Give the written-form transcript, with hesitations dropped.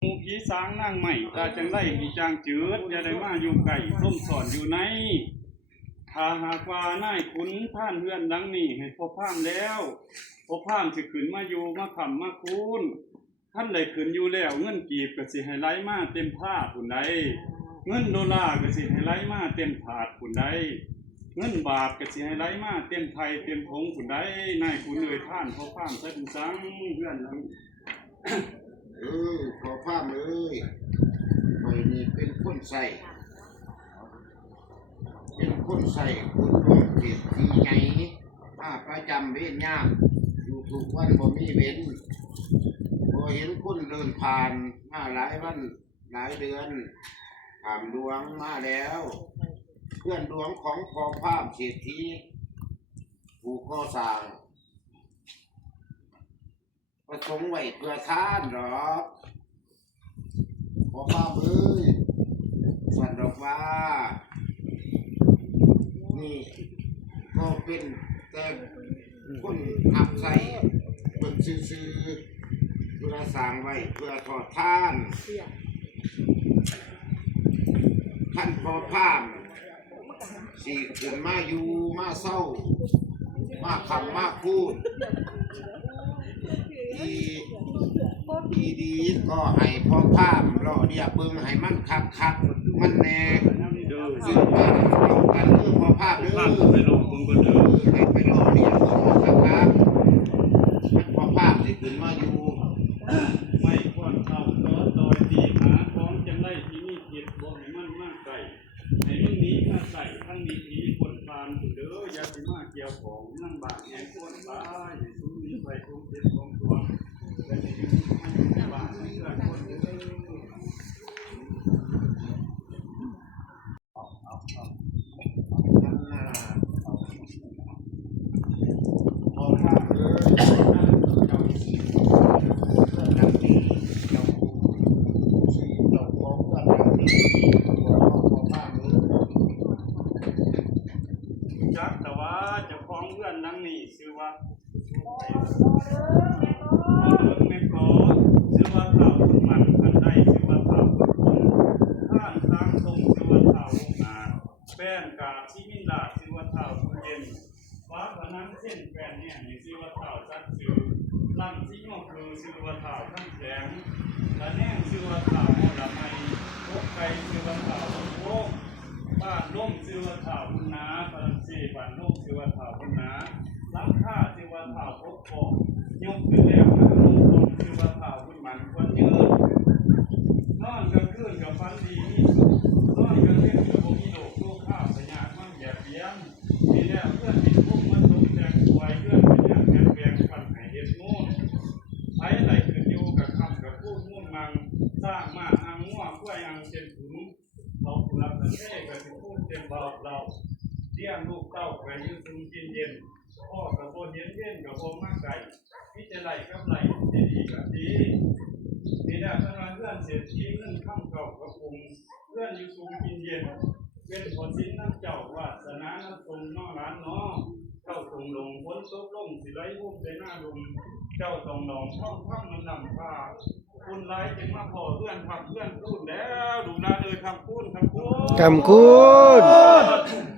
หมู่ผีสางนางใหม่ตาจังไรผีจางจืดอย่าได้มาอยู่ไก่ส้มสอนอยู่ในถ้าหากว่านายขุนท่านเฮือนดังนี้ให้พบพามแล้วพบพามสิขึ้นมาอยู่มาขำมาคูนท่านได้ขึ้นอยู่แล้วเงินกีบก็สิให้ไหลมาเต็มผ้าผู้ใดเงินดอลลาร์ก็สิให้ไหลมาเต็มถาดผู้ใดเงินบาทก็สิให้ไหลมาเต็มไทยเต็มทงผู้ใดนายขุนเอ่ยท่านพบพามซะเป็นสังเฮือนดังขอภาพเลยคอยนี่เป็นคนใส่คุณดวงเศรษฐีไงมาประจำเว้นยากอยู่ทุกวันบ่มีเว้นบ่เห็นคนเดินผ่านมาหลายวันหลายเดือนถามดวงมาแล้วเพื่อนดวงของขอภาพเศรษฐีผู้ก่อสร้างประสงค์ไว้เพื่อทานหรอกขอภาพเลยสันดอกว่านี่ก็เป็นแต่คนอับใส่เปิดซื้อเพื่อสร้างไว้เพื่อทอดทานท่านพอภาพสี่ขึ้นมาอยู่มาเศร้ามาคำมาพูดดีก็ให้พอภาพรอเดียเบิ่งให้มันคักมันแน่ซึ่งมันเอากันพอภาพไปลงมึงก็เด้อให้ไปรอเดียเบิ่งคักมันพอภาพสิขึ้นมาอยู่ไม่ควรเข้าโดยตีหาของจังไรที่นี่เก็บบ่ให้มันมากไก่ให้มันนี้มาใส่ทั้งนี้ผีคนพานผู้เด้ออย่าสิมาเกี่ยวของนั่งบาดแห่งคนตายให้สุมีไปคงเจ็บของตัวจักแต่ว่าเจ้าของเพื่อนนั่งนี่ชื่อว่าแม่กอชื่อว่าเต่าคุณมันทันใดชื่อว่าเต่าคุณคนท่านทางตรงชื่อว่าเต่าวงนาแป้นกาที่มินดาชื่อว่าเต่าคุณเย็นฟ้าผนังเส้นแป้นเนี่ยชื่อว่าเต่าจัดชื่อลำที่ยกคือชื่อว่าเต่าทั้งแข็งและแน่งชื่อว่าเต่าหมดละไมพกไก่ชื่อว่าเต่าโคกบ้านร่มชื่อว่าเต่าคุณนาฝรั่งเศสบ้านร่มชื่อว่าเต่าคุณนาล้ำค่าชื่อว่าเต่าพกคองยกขึ้นแล้วนะลงตรงชื่อว่าเต่าคุณมันคนยืดนอนกลางคืนกับฟันดีนี่นอนกลางคืนกับพวกมีโลกโลกข้าวสัญญาณมั่งอย่าเบี้ยงนี่แหละเพื่อนมีพวกมันตกแต่งสวยเพื่อนเป็นอย่างแกงฟันไหเห็ดงูใช้ไหลขึ้นอยู่กับคำกับพูดมุ่นมังสร้างมาอังมั่วกล้วยอังเต็มถุงเราผู้รับประเทศกับพูดเต็มเบาเราเลี้ยงลูกเต้าไปยืนซุ่มกินเย็นพ่อกับโบเย็นเย็นกับโบมากไก่ที่จะไหลกับไหลจะดีกับดีนี่แหละสำหรับเพื่อนเสียทีเรื่องข้ามเก่ากับปุ่มเพื่อนอยู่ซุ่มกินเย็นเป็นผลสิ้นน้ำเจ้าวาสนาน้ำทรงน้อร้านน้อเจ้าทรงลงพ้นซุบลงสิไรหุ้มใจหน้าลุมเจ้าทรงหนองท่องท่องมันนำพาคุณไรจึงมาพอเพื่อนทำเพื่อนพูดแล้วดูนาเลยคำพูดคำคูณ